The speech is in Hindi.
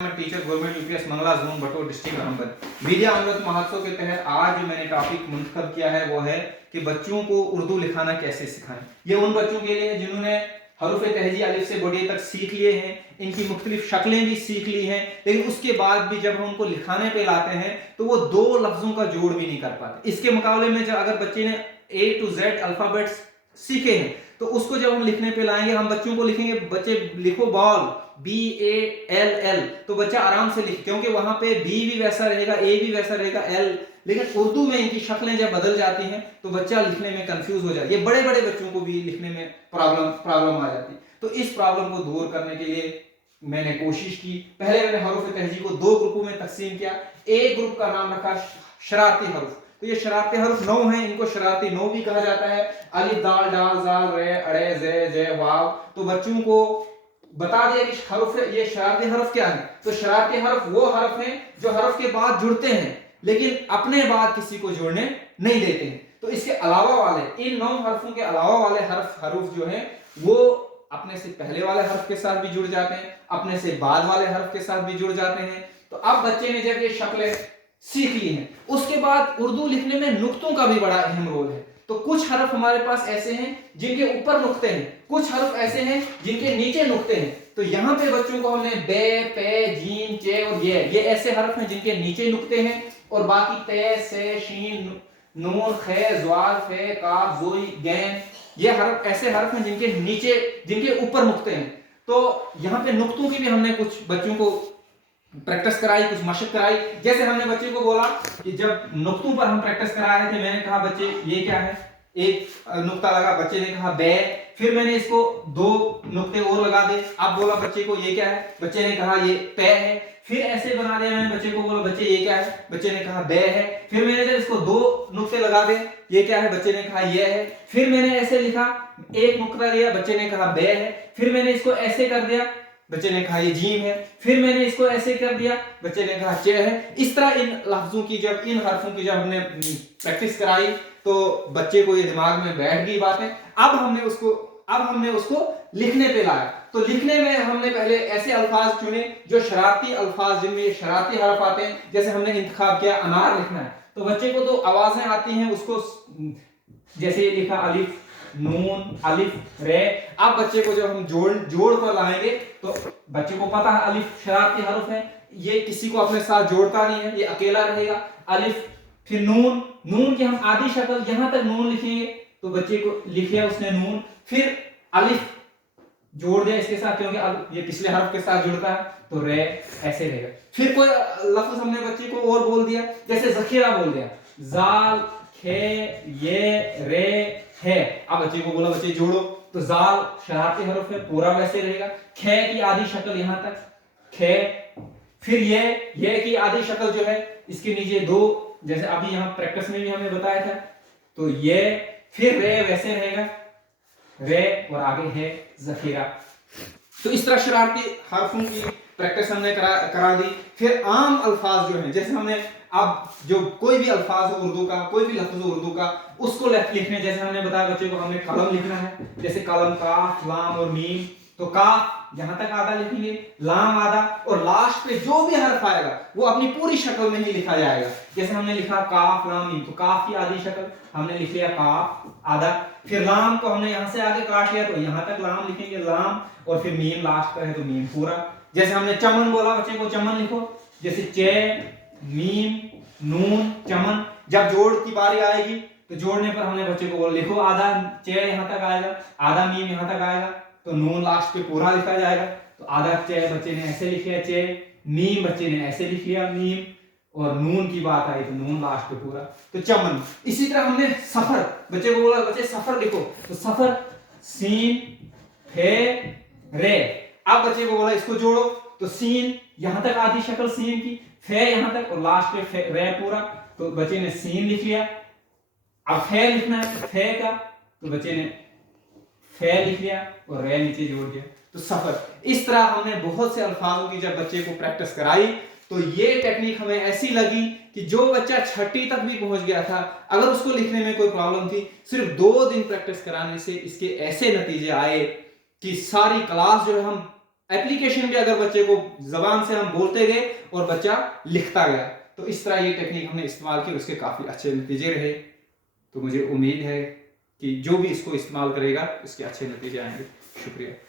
मैं teacher government UPS Mangla zone Batote district Ahmad. मीडिया अमृत महोत्सव के तहत आज जो मैंने टॉपिक मुंतखब किया है वो है कि बच्चों को उर्दू लिखाना कैसे सिखाएं। ये उन बच्चों के लिए जिन्होंने हरूफ तहजी अलिफ से बड़े तक सीख लिए हैं, इनकी मुख्तलिफ शक्लें भी सीख ली हैं, लेकिन उसके बाद भी जब हम उनको लिखाने पे लाते हैं तो वो दो लफ्जों का जोड़ भी नहीं कर पाते। इसके मुकाबले में जब अगर बच्चे ने A to Z अल्फाबेट्स सीखे हैं तो उसको जब हम लिखने पे लाएंगे, हम बच्चों को लिखेंगे बच्चे लिखो बॉल BALL, तो बच्चा आराम से लिखे, क्योंकि वहां पे B भी वैसा रहेगा, A भी वैसा रहेगा, L। लेकिन उर्दू में इनकी शक्लें जब बदल जाती हैं तो बच्चा लिखने में कंफ्यूज हो जाता है। ये बड़े बड़े बच्चों को भी लिखने में प्रॉब्लम आ जाती है। तो इस प्रॉब्लम को दूर करने के लिए मैंने कोशिश की। पहले मैंने हरूफ तहजी को दो ग्रुपों में तकसीम किया। एक ग्रुप का नाम रखा शरारती हरूफ। तो ये शरारती हरूफ 9 हैं, इनको शरारती 9 भी कहा जाता है। अलिफ दाल डाल जाल रे अड़े जे जे वाव। तो बच्चों को बता दिया कि हरफ ये शरारती हरफ क्या है। तो शरारती हरफ वो हरफ हैं जो हरफ के बाद जुड़ते हैं लेकिन अपने बाद किसी को जोड़ने नहीं देते हैं। तो इसके अलावा वाले इन 9 हरफों के अलावा वाले हरफ जो हैं वो अपने से पहले वाले हरफ के साथ भी जुड़ जाते हैं, अपने से बाद वाले हरफ के साथ भी जुड़ जाते हैं। तो अब बच्चे ने जब ये शक्लें सीख ली हैं, उसके बाद उर्दू लिखने में नुक्तों का भी बड़ा अहम रोल है। तो कुछ हरफ हमारे पास ऐसे हैं जिनके ऊपर नुक्ते हैं, कुछ हरफ ऐसे हैं जिनके नीचे नुक्ते हैं। तो यहाँ पे बच्चों को हमने बे पे जीन चे और ये ऐसे हरफ हैं जिनके नीचे नुक्ते हैं, और बाकी ते से शीन नून खे ज़्वाल फे काफ जोई गैन ये हरफ ऐसे हरफ हैं जिनके ऊपर नुक्ते हैं। तो यहाँ पे नुक्तों की भी हमने कुछ बच्चों को प्रैक्टिस कराई, कुछ मशक कराई। जैसे हमने बच्चे को बोला कि जब नुक्तों पर हम प्रैक्टिस करा रहे थे, मैंने कहा बच्चे ये क्या है, एक नुक्ता लगा, बच्चे ने कहा बे, फिर मैंने इसको 2 नुक्ते और लगा दे। अब बोला बच्चे को ये क्या है, बच्चे ने कहा ये पे है। फिर ऐसे बना दिया, मैंने बच्चे को बोला बच्चे ये क्या है, बच्चे ने कहा बे है। फिर मैंने जब इसको 2 नुक्ते लगा दे, ये क्या है, बच्चे ने कहा ये है। फिर मैंने ऐसे लिखा, एक नुक्ता लिया, बच्चे ने कहा बे है। फिर मैंने इसको ऐसे कर दिया, बच्चे ने कहा ये जीम है। फिर मैंने इसको ऐसे कर दिया, बच्चे ने कहा चे है। इस तरह इन लफ्जों की इन हरफों की जब हमने प्रैक्टिस कराई तो बच्चे को ये दिमाग में बैठ गई बातें। अब हमने उसको लिखने पे लाया। तो लिखने में हमने पहले ऐसे अल्फाज चुने जो शरारती अल्फाज, जिनमें शरारती हरफ आते हैं। जैसे हमने इंतखाब किया अनार लिखना है, तो बच्चे को तो आवाजें आती हैं, उसको जैसे ये लिखा अलिफ नून अलिफ रे। अब बच्चे को जब हम जोड़ कर लाएंगे तो बच्चे को पता है अलिफ शरारती हरफ है, ये किसी को अपने साथ जोड़ता नहीं है, ये अकेला रहेगा। अलिफ, फिर नून की हम आधी शक्ल यहां तक नून लिखेंगे, तो बच्चे को लिख लिया उसने नून। फिर अलिफ जोड़ दिया इसके साथ, क्योंकि ये पिछले हरफ के साथ जुड़ता है, तो रे ऐसे रहेगा। फिर कोई लफ्ज हमने बच्चे को और बोल दिया, जैसे जखीरा बोल दिया, जाल खे ये रे है। अब बच्चे को बोला बच्चे जोड़ो, तो जाल शरारती हरफ है, पूरा वैसे रहेगा। खे की आधी शक्ल यहां तक खे। फिर ये की आधी शक्ल जो है इसके नीचे 2, जैसे अभी यहां प्रैक्टिस में भी हमने बताया था, तो ये। फिर रे वैसे रहेगा रे, और आगे है जखीरा। तो इस तरह शरारती हरफों की प्रैक्टिस हमने करा दी। फिर आम अल्फाज जो हैं, जैसे हमने अब जो कोई भी अल्फाज हो उर्दू का, कोई भी लफ्ज हो उर्दू का, उसको लिखने, जैसे हमने बताया बच्चे को हमें कलम लिखना है। जैसे कलम काफ लाम और मीम, तो काफ यहां तक आधा लिखेंगे, लाम आधा, और लास्ट पे जो भी हर्फ आएगा वो अपनी पूरी शक्ल में ही लिखा जाएगा। जैसे हमने लिखा काफ लाम मीम, तो काफ की आधी शक्ल हमने लिख लिया काफ आधा। फिर लाम को हमने यहां से आगे काट लिया, तो यहां तक लाम लिखेंगे लाम, और फिर मीम लास्ट पर है तो मीम पूरा। जैसे हमने चमन बोला बच्चे को चमन लिखो, जैसे चे मीम नून चमन। जब जोड़ की बारी आएगी तो जोड़ने पर हमने बच्चे को बोला लिखो आधा चे यहां तक आएगा, आधा मीम यहां तक आएगा, तो नून लास्ट पे पूरा लिखा जाएगा। तो आधा चे बच्चे ने ऐसे लिख लिया चे, मीम बच्चे ने ऐसे लिख लिया मीम, और नून की बात आई तो नून लास्ट पे पूरा, तो चमन। इसी तरह हमने सफर, बच्चे को बोला बच्चे सफर लिखो, तो सफर सीन फे रे। अब बच्चे को बोला इसको जोड़ो, तो सीन यहां तक आधी शक्ल सीन की, फे यहां तक, और लास्ट पे रे पूरा। तो बच्चे ने सीन लिख लिया। अब फे लिखना है फे का, तो बच्चे ने फे लिख लिया और रे नीचे जोड़ दिया, तो सफर। इस तरह हमने बहुत से अल्फाजों की जब बच्चे को प्रैक्टिस कराई तो ये टेक्निक हमें ऐसी लगी कि जो बच्चा 6ठी तक भी पहुंच गया था, अगर उसको लिखने में कोई प्रॉब्लम थी, सिर्फ 2 दिन प्रैक्टिस कराने से इसके ऐसे नतीजे आए कि सारी क्लास जो है हम एप्लीकेशन भी अगर बच्चे को जबान से हम बोलते गए और बच्चा लिखता गया, तो इस तरह ये टेक्निक हमने इस्तेमाल की, उसके काफ़ी अच्छे नतीजे रहे। तो मुझे उम्मीद है कि जो भी इसको इस्तेमाल करेगा इसके अच्छे नतीजे आएंगे। शुक्रिया।